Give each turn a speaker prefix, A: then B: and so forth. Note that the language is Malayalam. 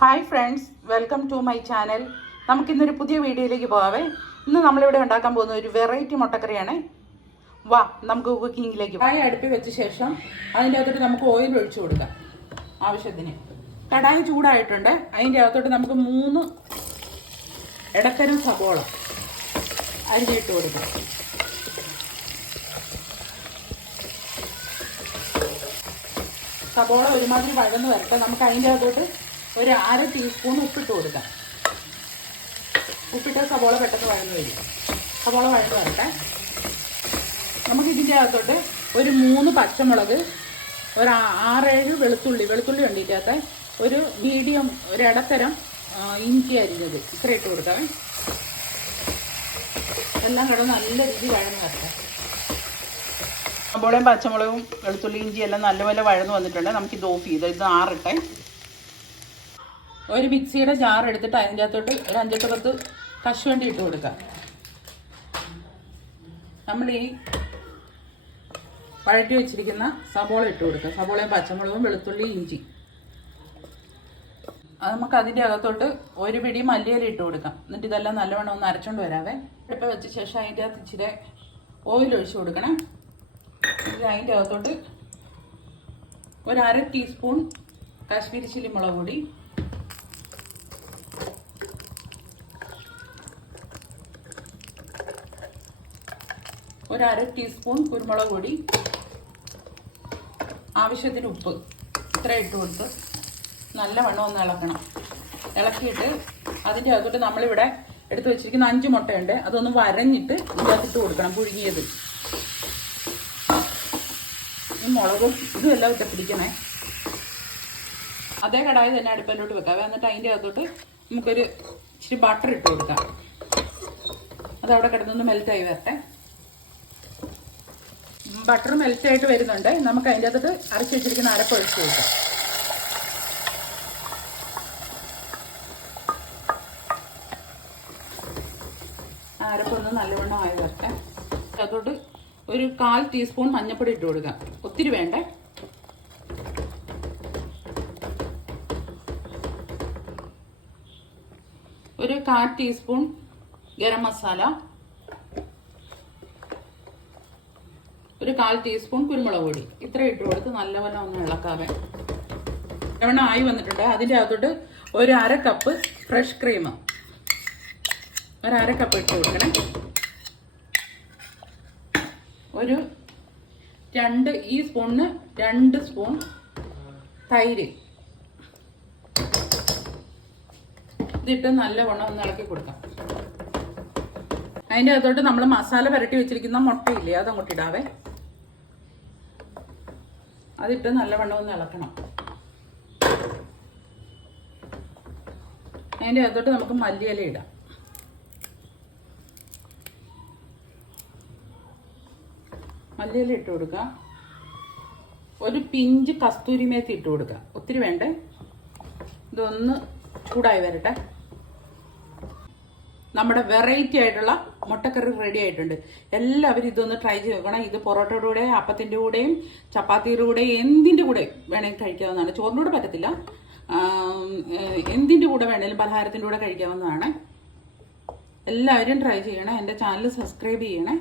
A: Hi friends welcome to my channel നമുക്കിന്നൊരു പുതിയ വീഡിയോയിലേക്ക് പോകാവേ. ഇന്ന് നമ്മളിവിടെ ഉണ്ടാക്കാൻ പോകുന്ന ഒരു വെറൈറ്റി മുട്ടക്കറിയാണ്. വാ നമുക്ക് കുക്കിങ്ങിലേക്ക് കടായി അടുപ്പി വെച്ച ശേഷം അതിന്റെ അകത്തോട്ട് നമുക്ക് ഓയിൽ ഒഴിച്ചു കൊടുക്കാം. ആവശ്യത്തിന്. കടായി ചൂടായിട്ടുണ്ട്. അതിന്റെ അകത്തോട്ട് നമുക്ക് മൂന്ന് ഇടത്തരം സബോള അരിഞ്ഞിട്ട് കൊടുക്കാം. സബോള ഒരുമാതിരി വഴന്ന് വരട്ടെ. നമുക്ക് അതിന്റെ അകത്തോട്ട് ഒരു അര ടീസ്പൂൺ ഉപ്പിട്ട് കൊടുക്കാം. ഉപ്പിട്ട് സവോള പെട്ടെന്ന് വഴന്ന് വരും. സവോള വഴന്ന് വരട്ടെ. നമുക്ക് ഇതിന്റെ അകത്തോട്ട് ഒരു മൂന്ന് പച്ചമുളക് ഒരു ആറേഴ് വെളുത്തുള്ളി വെളുത്തുള്ളി ഉണ്ട് ഒരു മീഡിയം ഒരു ഇടത്തരം ഇഞ്ചി അരിഞ്ഞത്. ഇത്ര ഇട്ട് കൊടുക്കാം എല്ലാം കിടന്ന് നല്ല രീതി വഴന്ന് വരട്ടെ. സബോളയും പച്ചമുളകും വെളുത്തുള്ളി ഇഞ്ചി എല്ലാം നല്ലപോലെ വഴന്ന് വന്നിട്ടുണ്ട്. നമുക്ക് ഇത് ഓഫ് ചെയ്ത് ഇത് ആറിട്ടെ. ഒരു മിക്സിയുടെ ജാർ എടുത്തിട്ട് അതിന്റെ അകത്തോട്ട് ഒരു അഞ്ചെട്ട് പത്ത് കശുവണ്ടി ഇട്ട് കൊടുക്കാം. നമ്മൾ ഈ വഴറ്റി വെച്ചിരിക്കുന്ന സബോള ഇട്ട് കൊടുക്കുക സബോളയും പച്ചമുളകും വെളുത്തുള്ളി ഇഞ്ചി. അത് നമുക്ക് അതിന്റെ അകത്തോട്ട് ഒരു പിടി മല്ലിയില ഇട്ട് കൊടുക്കാം. എന്നിട്ട് ഇതെല്ലാം നല്ലവണ്ണം ഒന്ന് അരച്ചോണ്ട് വരാവേ. ഇപ്പം വെച്ച ശേഷം അതിന്റെ അകത്ത് ഇച്ചിരി ഓയിൽ ഒഴിച്ച് കൊടുക്കണം. ഇത് അതിന്റെ അകത്തോട്ട് ഒരു അര ടീസ്പൂൺ കാശ്മീരി ചില്ലി മുളക് പൊടി ഒരു അര ടീസ്പൂൺ കുരുമുളക് പൊടി. ആവശ്യത്തിന് ഉപ്പ്. ഇത്ര ഇട്ട് കൊടുത്ത് നല്ലവണ്ണം ഒന്ന് ഇളക്കണം. ഇളക്കിയിട്ട് അതിന്റെ അകത്തോട്ട് നമ്മളിവിടെ എടുത്ത് വെച്ചിരിക്കുന്ന അഞ്ച് മുട്ടയുണ്ട്. അതൊന്ന് വരഞ്ഞിട്ട് ഇതിനകത്തിട്ട് കൊടുക്കണം പുഴുങ്ങിയത്. ഈ മുളകും ഇതും എല്ലാം ഇട്ട് പിടിക്കണേ. അതേ കടായി തന്നെ അടുപ്പിലോട്ട് വെക്കാം. എന്നിട്ട് അതിന്റെ അകത്തോട്ട് നമുക്കൊരു ഇച്ചിരി ബട്ടർ ഇട്ട് കൊടുക്കാം. അതവിടെ കിടന്നൊന്ന് മെൽറ്റായി വരട്ടെ. ബട്ടർ മെൽറ്റായിട്ട് വരുന്നുണ്ട്. നമുക്ക് അതിന്റെ അകത്ത് അരച്ച് വെച്ചിരിക്കുന്ന അരപ്പ് ഒഴിച്ച് കൊടുക്കാം. അരപ്പൊന്ന് നല്ലവണ്ണം ആയി വരട്ടെ അതോട്ട് ഒരു കാൽ ടീസ്പൂൺ മഞ്ഞൾപ്പൊടി ഇട്ട് കൊടുക്കാം. ഒത്തിരി വേണ്ടേ? ഒരു കാൽ ടീസ്പൂൺ ഗരം മസാല ഒരു കാൽ ടീസ്പൂൺ കുരുമുളക് പൊടി. ഇത്ര ഇട്ട് കൊടുത്ത് നല്ലപോലെ ഒന്ന് ഇളക്കാവേ. നല്ലവണ്ണം ആയി വന്നിട്ടുണ്ട്. അതിന്റെ അകത്തോട്ട് ഒരു അര കപ്പ് ഫ്രഷ് ക്രീം ഒരു അര കപ്പ് ഇട്ട് കൊടുക്കണേ. ഒരു രണ്ട് ഈ സ്പൂണിന് രണ്ട് സ്പൂൺ തൈര്. ഇതിട്ട് നല്ലവണ്ണം ഒന്ന് ഇളക്കി കൊടുക്കാം. അതിന്റെ അകത്തോട്ട് നമ്മൾ മസാല പുരട്ടി വെച്ചിരിക്കുന്ന മുട്ടയില്ലേ അത് അങ്ങോട്ട് ഇടാവേ. അതിട്ട് നല്ലവണ്ണം ഒന്ന് ഇളക്കണം. അതിന്റെ അകത്തോട്ട് നമുക്ക് മല്ലിയില ഇടാം. മല്ലിയില ഇട്ട് കൊടുക്കുക ഒരു പിഞ്ച് കസ്തൂരി മേത്തി ഇട്ട് കൊടുക്കുക ഒത്തിരി വേണ്ടേ? ഇതൊന്ന് ചൂടായി വരട്ടെ. നമ്മുടെ വെറൈറ്റി ആയിട്ടുള്ള മുട്ടക്കറി റെഡി ആയിട്ടുണ്ട്. എല്ലാവരും ഇതൊന്ന് ട്രൈ ചെയ്ത് നോക്കണം. ഇത് പൊറോട്ടയുടെ കൂടെ അപ്പത്തിന്റെ കൂടെയും ചപ്പാത്തിയുടെ കൂടെ എന്തിന്റെ കൂടെ വേണമെങ്കിൽ കഴിക്കാവുന്നതാണ്. ചോറിന്റെ കൂടെ പറ്റത്തില്ല എന്തിന്റെ കൂടെ വേണേലും പലഹാരത്തിന്റെ കൂടെ കഴിക്കാവുന്നതാണ്. എല്ലാവരും ട്രൈ ചെയ്യണേ. എന്റെ ചാനൽ സബ്സ്ക്രൈബ് ചെയ്യണേ.